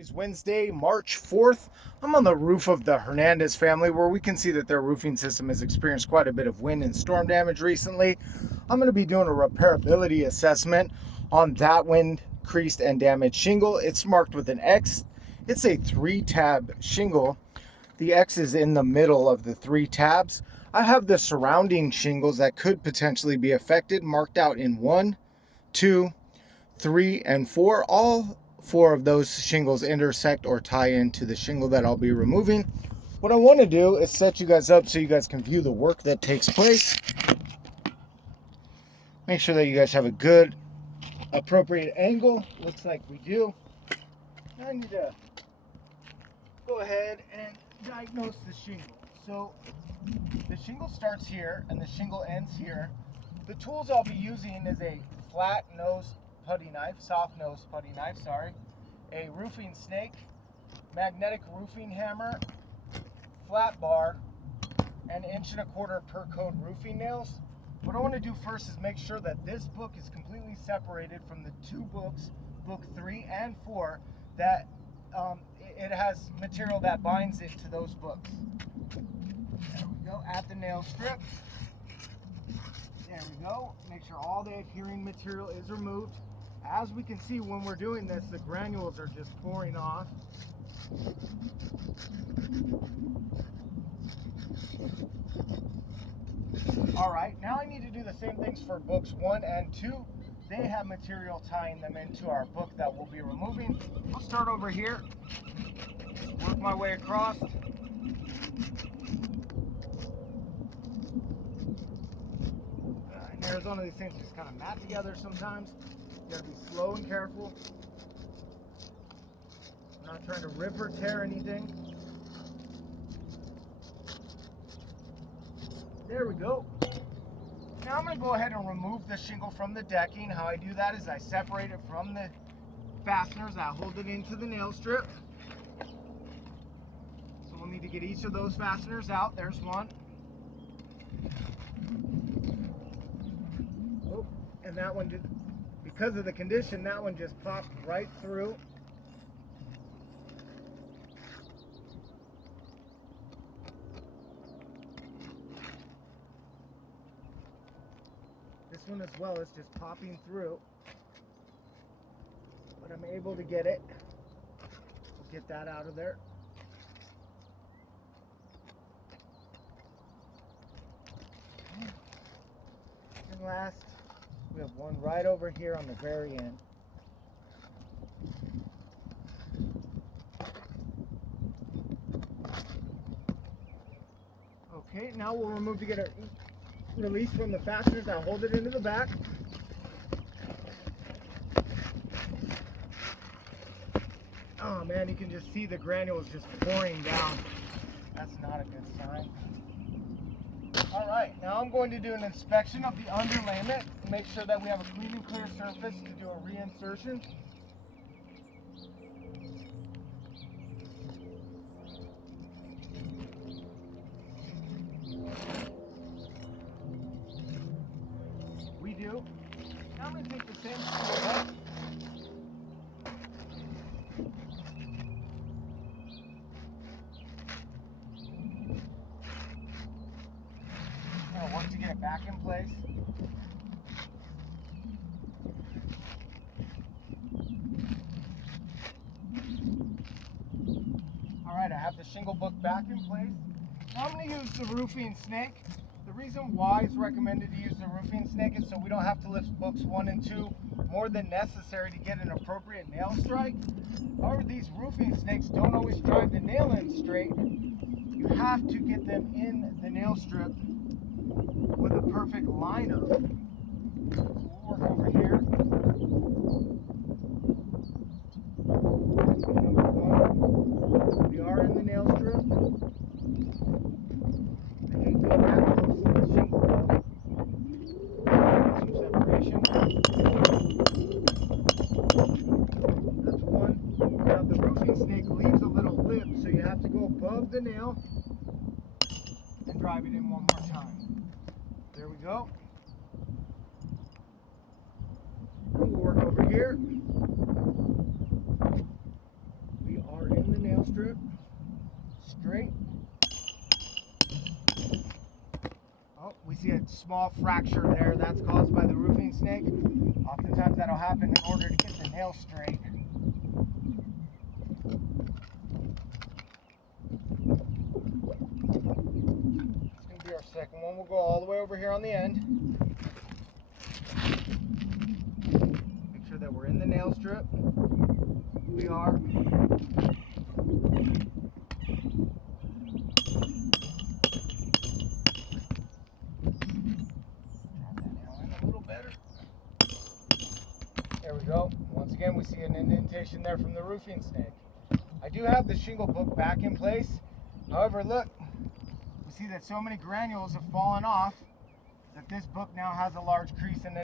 Today's Wednesday, March 4th. I'm on the roof of the Hernandez family where we can see that their roofing system has experienced quite a bit of wind and storm damage recently. I'm going to be doing a repairability assessment on that wind creased and damaged shingle. It's marked with an X. It's a 3-tab shingle. The X is in the middle of the 3 tabs. I have the surrounding shingles that could potentially be affected marked out in 1, 2, 3, and 4. All 4 of those shingles intersect or tie into the shingle that I'll be removing. What I want to do is set you guys up so you guys can view the work that takes place. Make sure that you guys have a good, appropriate angle. Looks like we do. I need to go ahead and diagnose the shingle. So the shingle starts here and the shingle ends here. The tools I'll be using is a flat nose putty knife, soft nose putty knife, sorry, a roofing snake, magnetic roofing hammer, flat bar, and 1.25" per code roofing nails. What I want to do first is make sure that this book is completely separated from the 2 books, book 3 and 4, that it has material that binds it to those books. There we go, at the nail strip. There we go. Make sure all the adhering material is removed. As we can see when we're doing this, the granules are just pouring off. Alright, now I need to do the same things for books 1 and 2. They have material tying them into our book that we'll be removing. I'll start over here, work my way across. In Arizona, these things just kind of mat together sometimes. You gotta be slow and careful. I'm not trying to rip or tear anything. There we go. Now I'm going to go ahead and remove the shingle from the decking. How I do that is I separate it from the fasteners. I hold it into the nail strip. So we'll need to get each of those fasteners out. There's one. Oh, and that one did, because of the condition, that one just popped right through. This one as well is just popping through, but I'm able to get it. We'll get that out of there. And last, we have one right over here on the very end. Okay, now we'll remove to get it released from the fasteners. I'll hold it into the back. Oh man, you can just see the granules just pouring down. That's not a good sign. Alright, now I'm going to do an inspection of the underlayment to make sure that we have a clean and clear surface to do a reinsertion. We do. Now I'm going to take the same shingle up. I'm going to work to get it back in place. Alright, I have the shingle book back in place. Now I'm going to use the roofing snake. The reason why it's recommended to use the roofing snake is so we don't have to lift books 1 and 2 more than necessary to get an appropriate nail strike. However, these roofing snakes don't always drive the nail in straight. You have to get them in the nail strip with a perfect lineup. So we'll work over here. Number 1, we are in the nail strip. I hate being that close to the shingle though. Some separation. That's 1. Now the roofing snake leaves a little lip, so you have to go above the nail and drive it in one more time. There we go. We'll work over here. We straight. Oh, we see a small fracture there. That's caused by the roofing snake. Oftentimes that'll happen in order to get the nail straight. It's going to be our second one. We'll go all the way over here on the end. Make sure that we're in the nail strip. We are. A little better. There we go. Once again, we see an indentation there from the roofing snake. I do have the shingle book back in place. However, look, we see that so many granules have fallen off that this book now has a large crease in it.